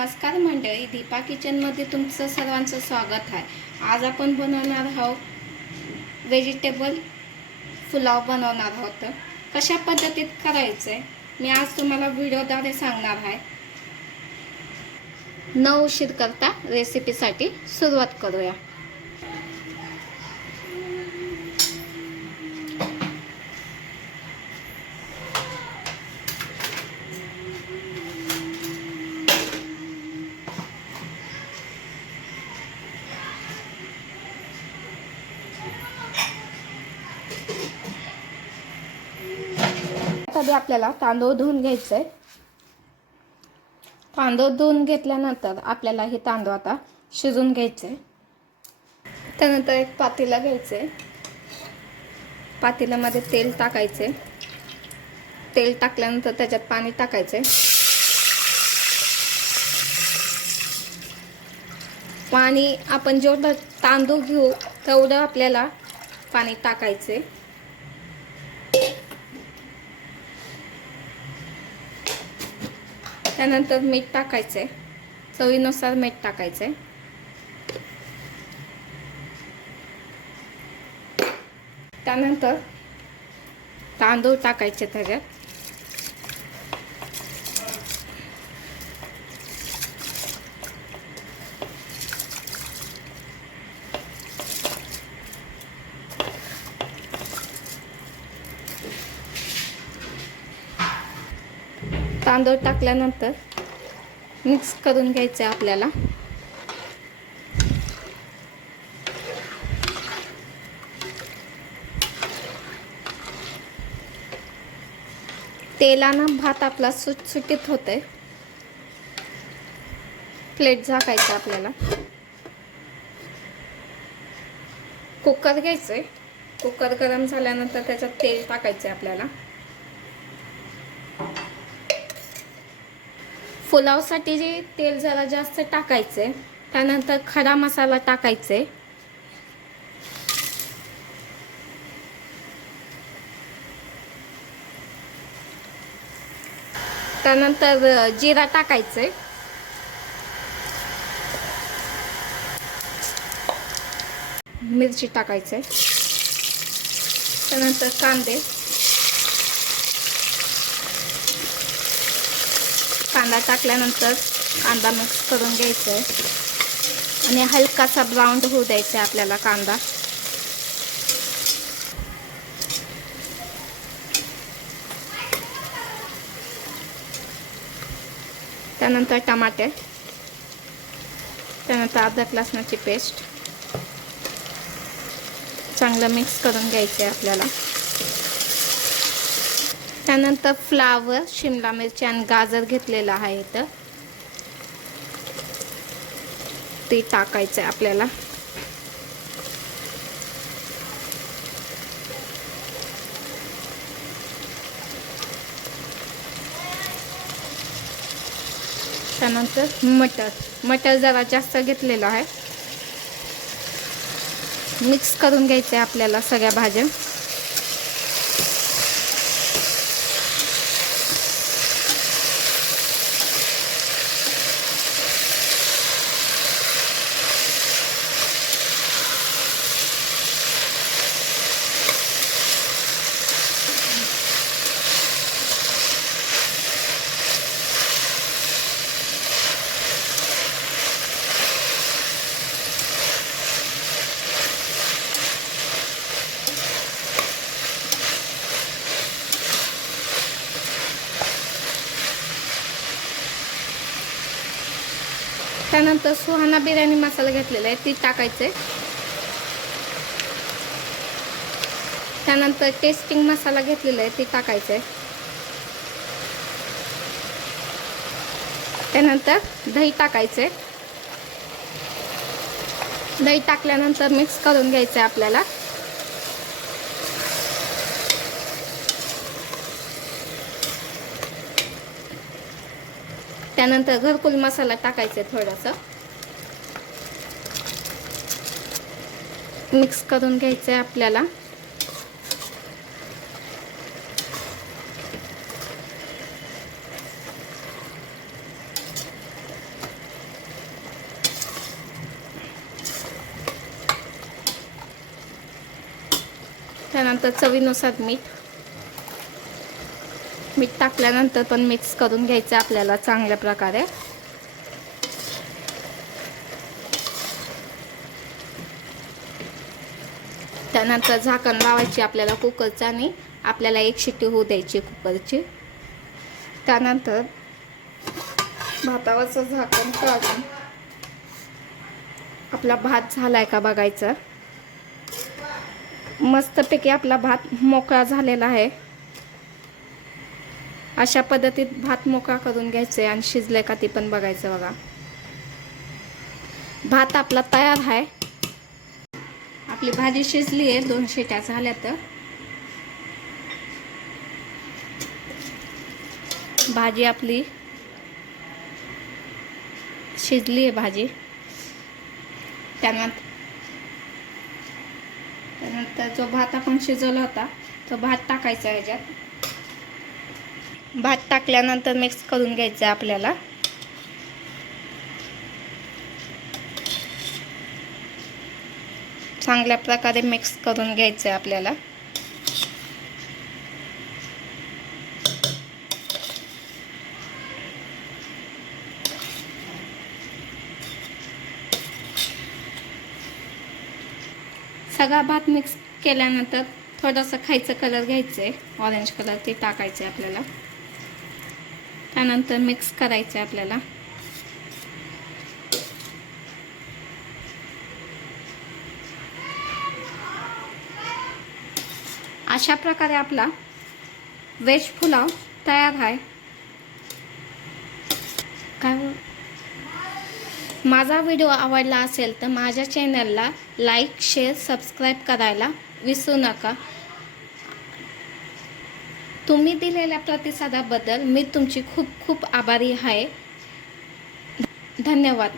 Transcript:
नमस्कार मंडळी, दीपा किचनमध्ये तुमचं सर्वांचं स्वागत आहे। आज आपण बनवणार आहोत व्हेजिटेबल पुलाव बनवणार आहोत। कशा पद्धतीत करायचं आहे मी आज तुम्हाला व्हिडिओद्वारे सांगणार आहे। न उशीर करता रेसिपीसाठी सुरुवात करूया। आपल्याला तांदूळ धुवून घ्यायचे। तांदूळ धुवून घेतल्यानंतर आपल्याला हे तांदूळ आता शिजवून घ्यायचे। त्यानंतर एक पातेला घ्यायचे। पातेल्यामध्ये तेल टाकायचे। तेल टाकल्यानंतर त्याच्यात पाणी टाकायचे। पाणी आपण जेवढं तांदूळ घेऊ तेवढं आपल्याला पाणी टाकायचे। त्यानंतर मीठ टाकायचे। चवीनुसार मीठ टाकायचे। त्यानंतर तांदूळ टाकायचे त्याच्यात। तांदूळ टाकल्यानंतर मिक्स करून घ्यायचे आपल्याला। तेलानं भात आपला सुटसुटीत होते। प्लेट झाकायचं आपल्याला। कुकर घ्यायचे। कुकर गरम झाल्यानंतर त्याच्यात तेल टाकायचे आपल्याला। पुलावसाठी जे तेल जरा जास्त टाकायचे। त्यानंतर खडा मसाला टाकायचे। त्यानंतर जिरा टाकायचे। मिरची टाकायचे। त्यानंतर कांदा टाकल्यानंतर कांदा मिक्स करून घ्यायचा आहे आणि हलकासा ब्राऊन होऊ द्यायचा आहे आपल्याला कांदा। त्यानंतर टमाटे। त्यानंतर अद्रक लसणाची पेस्ट चांगलं मिक्स करून घ्यायचे आहे आपल्याला। त्यानंतर फ्लावर, शिमला मिरची आणि गाजर घेतलेला आहे इथं ते टाकायचं आहे आपल्याला। त्यानंतर मटर जरा जास्त घेतलेला आहे। मिक्स करून घ्यायचं आहे आपल्याला सगळ्या भाज्या। त्यानंतर सुहाना बिर्याणी मसाला घेतलेला आहे ती टाकायचे। त्यानंतर टेस्टिंग मसाला घेतलेला आहे ती टाकायचे। त्यानंतर दही टाकायचे। दही टाकल्यानंतर मिक्स करून घ्यायचे आपल्याला। त्यानंतर घरकुल मसाला टाकायचे थोडासा। मिक्स करून घ्यायचे आपल्याला। त्यानंतर चवीनुसार मीठ टाकल्यानंतर पण मिक्स करून घ्यायचं आपल्याला चांगल्या प्रकारे. त्यानंतर झाकण लावायची आपल्याला कुकरचं आणि आपल्याला 1 शिट्टी होऊ द्यायची कुकरची. त्यानंतर भातावरचं झाकण काढून आपला भात झालाय का बघायचं. मस्तपैकी आपला भात मोकळा झालेला आहे. अशा पद्धतीत भात मोकळा करून घ्यायचं आणि शिजले का ती पण बघायचं बघा. भात आपला तयार आहे. आपली भाजी शिजली आहे, 2 शिट्या झाल्या. तर भाजी आपली शिजली आहे भाजी. त्यानंतर जो भात आपण शिजवला होता तो भात टाकायचा ह्याच्यात. भात टाकल्यानंतर मिक्स करून घ्यायचं आपल्याला. चांगल्या प्रकारे मिक्स करून घ्यायचं आपल्याला. सगळा भात मिक्स केल्यानंतर थोडंसं खायचं कलर घ्यायचं आहे, ऑरेंज कलर, ते टाकायचं आहे आपल्याला. त्यानंतर मिक्स करायचं आहे आपल्याला. अशा प्रकारे आपला व्हेज पुलाव तयार आहे. माझा व्हिडिओ आवडला असेल तर माझ्या चॅनलला लाईक, शेअर, सबस्क्राईब करायला विसरू नका. तुम्ही दिलेल्या प्रतिसादाबद्दल मी तुमची खूप खूप आभारी आहे. धन्यवाद.